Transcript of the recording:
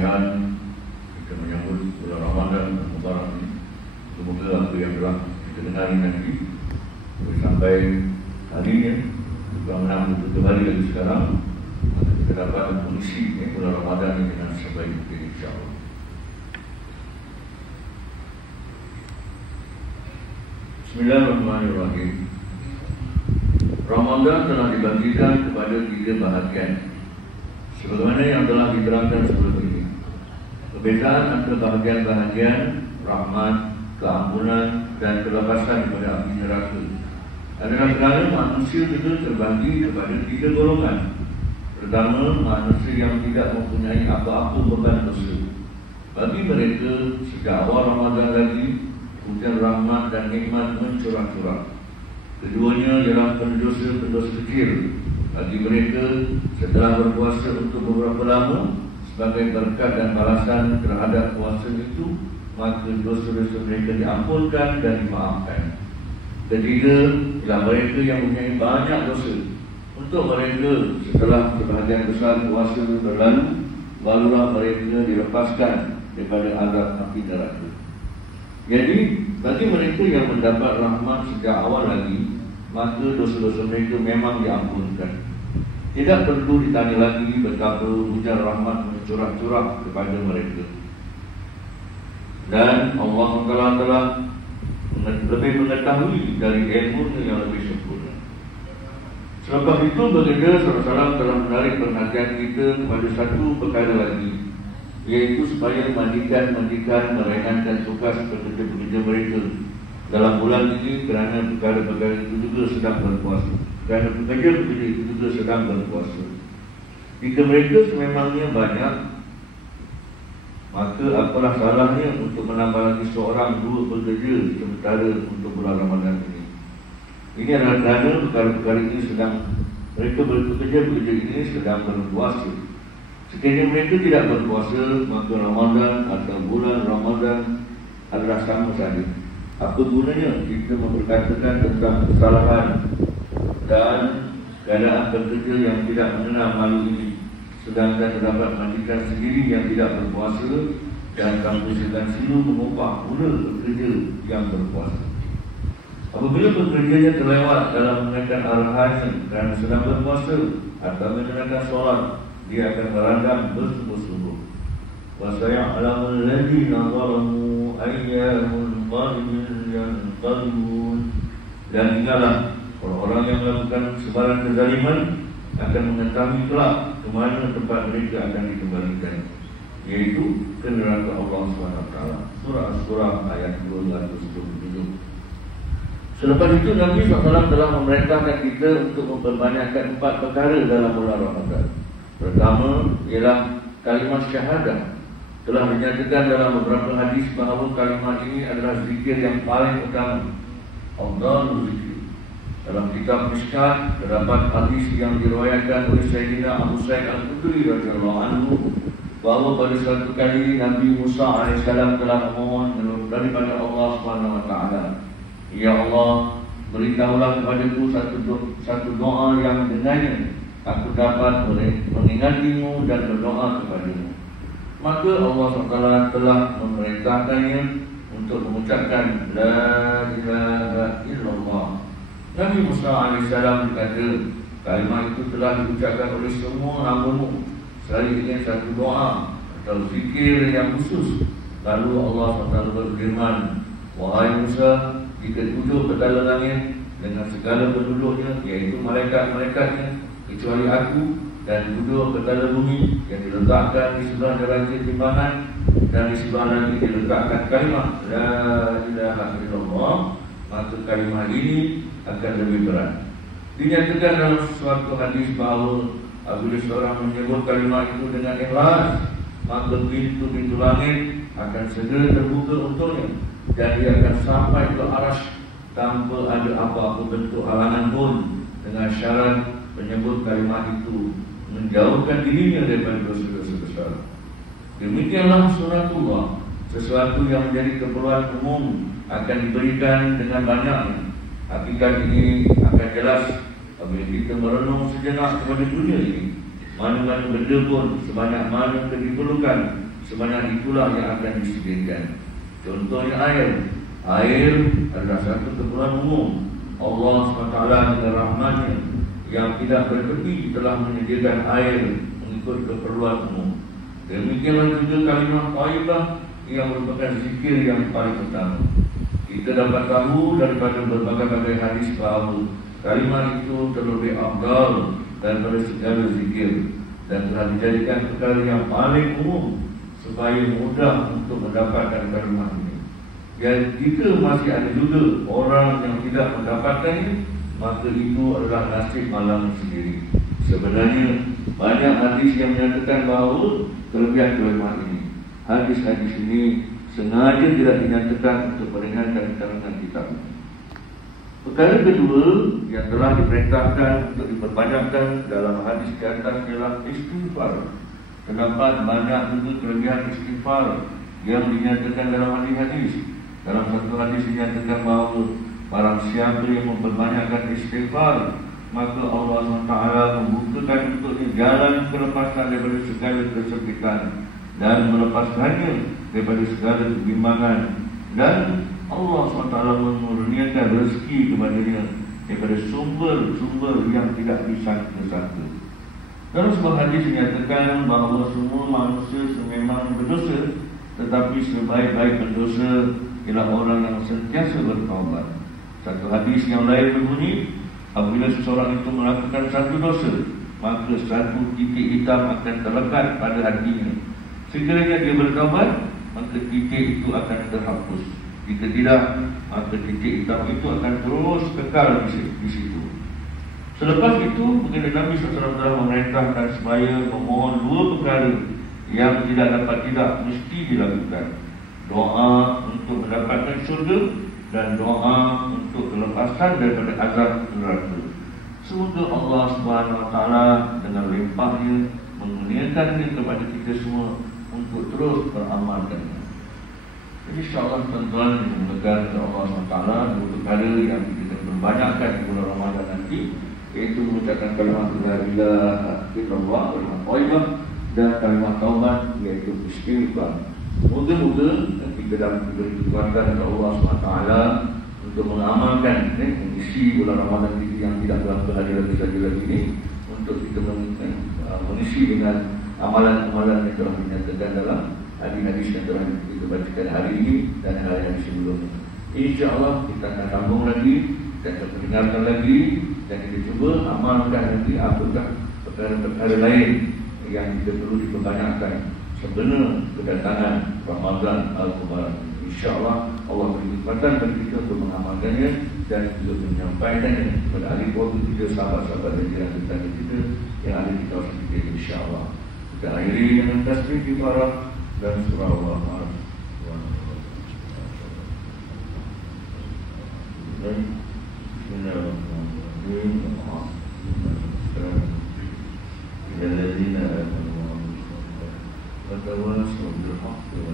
kemuliaan kita menyambut bulan Ramadan dan Mubarak ini. Semoga apa yang telah kita dengar nanti sampai hari ini juga menambah kembali lagi sekarang kita dapat mengisi bulan Ramadan ini dengan sebaik mungkin, insyaAllah. Bismillahirrahmanirrahim. Ramadan telah dibagikan kepada 3 bahagian sebagaimana yang telah diterangkan sebelum ini. Perbezaan antara bahagian-bahagian rahmat, keampunan dan kelepasan daripada api neraka adalah kerana manusia itu terbagi kepada 3 golongan. Pertama, manusia yang tidak mempunyai apa-apa beban dosa. Bagi mereka sejak awal Ramadan lagi hujan rahmat dan nikmat mencurah-curah. Keduanya ialah pendosa-pendosa kecil. Bagi mereka setelah berpuasa untuk beberapa lama sebagai berkat dan balasan terhadap puasa itu, maka dosa-dosa mereka diampunkan dan dimaafkan. Ketiga ialah mereka yang mempunyai banyak dosa. Untuk mereka setelah sebahagian besar puasa berlalu, barulah mereka dilepaskan daripada azab api neraka. Jadi bagi mereka yang mendapat rahmat sejak awal lagi, maka dosa-dosa mereka memang diampunkan. Tidak perlu ditanya lagi betapa hujan rahmat mencurah-curah kepada mereka. Dan Allah telah lebih mengetahui dari ilmu yang lebih sempurna. Selepas itu baginda SAW telah menarik perhatian kita kepada satu perkara lagi, iaitu supaya majikan-majikan meringankan tugas pekerja-pekerja mereka dalam bulan ini kerana perkara-perkara itu juga sedang berpuasa. Kerana pekerja-pekerja itu juga sedang berpuasa. Jika mereka sememangnya banyak, maka apalah salahnya untuk menambah lagi seorang 2 pekerja sementara untuk bulan Ramadan ini. Ini adalah kerana perkara-perkara ini mereka bekerja-pekerja ini sedang berpuasa. Sekiranya mereka tidak berpuasa, maka Ramadan atau bulan Ramadan adalah sama saja. Apa gunanya kita memperkatakan tentang kesalahan dan keadaan pekerja yang tidak mengenal malu ini, sedangkan terdapat majikan sendiri yang tidak berpuasa dan kampus setan silu mengupah pula pekerja yang berpuasa. Apabila pekerjanya terlewat dalam menunaikan arahannya kerana sedang berpuasa atau menunaikan solat, dia akan merandam bersungguh-sungguh. Wa saya'lamul ladzina zalamu ayyamul qadmin yanqalun. Dan ingatlah, orang-orang yang melakukan sebarang kezaliman akan mengetahui kelak ke mana tempat mereka akan dikembalikan, iaitu ke neraka Allah SWT. Surah As-Surah ayat 227. Selepas itu Nabi SAW telah memerintahkan kita untuk memperbanyakkan 4 perkara dalam bulan Ramadan. Pertama ialah kalimat syahadah. Telah dinyatakan dalam beberapa hadis bahawa kalimat ini adalah zikir yang paling utama. Afdhalul zikir. Dalam kitab Mishkat terdapat hadis yang diriwayatkan oleh Sayyidina Abu Sa'id Al-Khudri radhiyallahu anhu bahawa pada suatu kali Nabi Musa AS telah memohon daripada Allah SWT, "Ya Allah, beritahulah kepadaku satu doa yang dengannya aku dapat mengingatimu dan berdoa kepadamu." Maka Allah SWT telah memerintahkannya untuk mengucapkan La ilaha illallah. Nabi Musa AS berkata, kalimat itu telah diucapkan oleh semua hamba-Mu selain dengan satu doa atau zikir yang khusus. Lalu Allah SWT berfirman, "Wahai Musa, jika duduk ke dalam langit dengan segala penduduknya, iaitu malaikat-malaikatnya, kecuali aku, dan duduk ke dalam bumi yang diletakkan di sebelah neraca timbangan dan di sebelah lagi diletakkan kalimat La ilaha illallah, maka kalimat ini akan lebih berat." Dinyatakan dalam suatu hadis bahawa apabila seorang menyebut kalimat itu dengan ikhlas, maka pintu-pintu langit akan segera terbuka untuknya dan dia akan sampai ke arasy tanpa ada apa-apa bentuk halangan pun, dengan syarat menyebut kalimat itu menjauhkan dirinya daripada dosa-dosa besar. Demikianlah sunatullah, sesuatu yang menjadi keperluan umum akan diberikan dengan banyaknya. Hakikat ini akan jelas apabila kita merenung sejenak kepada dunia ini. Mana-mana benda pun sebanyak mana diperlukan sebanyak itulah yang akan disediakan. Contohnya air. Air adalah satu keperluan umum. Allah SWT dengan rahmatnya yang tidak bertepi telah menyediakan air mengikut keperluan umum. Demikianlah juga kalimah thayyibah yang merupakan zikir yang paling utama. Kita dapat tahu daripada berbagai-bagai hadis bahawa kalimah itu terlebih afdal daripada segala zikir dan telah dijadikan perkara yang paling umum supaya mudah untuk mendapatkan kalimah ini. Dan jika masih ada juga orang yang tidak mendapatkannya, maka itu adalah nasib malam sendiri. Sebenarnya banyak hadis yang menyatakan bahawa kelebihan kalimah ini. Hadis-hadis ini sengaja tidak dinyatakan untuk meringankan kalangan kita. Perkara kedua yang telah diperintahkan untuk diperbanyakkan dalam hadis di atas ialah istighfar. Terdapat banyak juga kelebihan istighfar yang dinyatakan dalam hadis-hadis. Dalam satu hadis dinyatakan bahawa barang siapa yang memperbanyakkan istighfar, maka Allah SWT membukakan untuknya jalan kelepasan daripada segala kesempitan dan melepaskannya daripada segala kebimbangan, dan Allah SWT mengurniakan rezeki kepadanya daripada sumber-sumber yang tidak disangka-sangka. Dalam sebuah hadis dinyatakan bahawa semua manusia memang berdosa, tetapi sebaik-baik pendosa ialah orang yang sentiasa bertaubat. Satu hadis yang lain berbunyi, apabila seseorang itu melakukan satu dosa, maka satu titik hitam akan terlekat pada hatinya. Sekiranya dia bertaubat, maka titik itu akan terhapus. Jika tidak, maka titik hitam itu akan terus kekal di situ. Selepas itu, baginda Nabi SAW telah memerintahkan supaya memohon dua perkara yang tidak dapat tidak mesti dilakukan: doa untuk mendapatkan syurga dan doa untuk kelepasan daripada azab neraka. Semoga Allah SWT dengan limpahnya mengurniakannya kepada kita semua untuk terus beramalkannya. Jadi insyaAllah tuan-tuan yang memegang Allah SWT, dua perkara yang kita perbanyakkan di bulan Ramadan nanti, iaitu mengucapkan kalimah la ilaha illallah, kalimah thayyibah, dan kalimah taubat, iaitu istighfar. Moga-moga kita dapat diberi kekuatan oleh Allah SWT untuk mengamalkan mengisi bulan Ramadan ini yang tidak berapa hari lagi ini, untuk kita mengisi dengan amalan-amalan yang telah dinyatakan dalam hadis-hadis yang telah kita bacakan hari ini dan hari-hari sebelumnya. InsyaAllah kita akan sambung lagi dan kita mendengarkan lagi dan kita cuba amalkan lagi apakah perkara-perkara lain yang kita perlu diperbanyakkan sebelum kedatangan Ramadan Al-Mubarak. InsyaAllah Allah beri kekuatan bagi kita untuk mengamalkannya dan juga menyampaikannya kepada ahli keluarga kita, sahabat-sahabat dan jiran kita yang ada di kawasan kita, insyaAllah. Kita akhiri dengan tasbih kifarah dan surah Allah. Bismillahirrahmanirrahim. Alladzina amanu wa tawassaw bil haqqi wa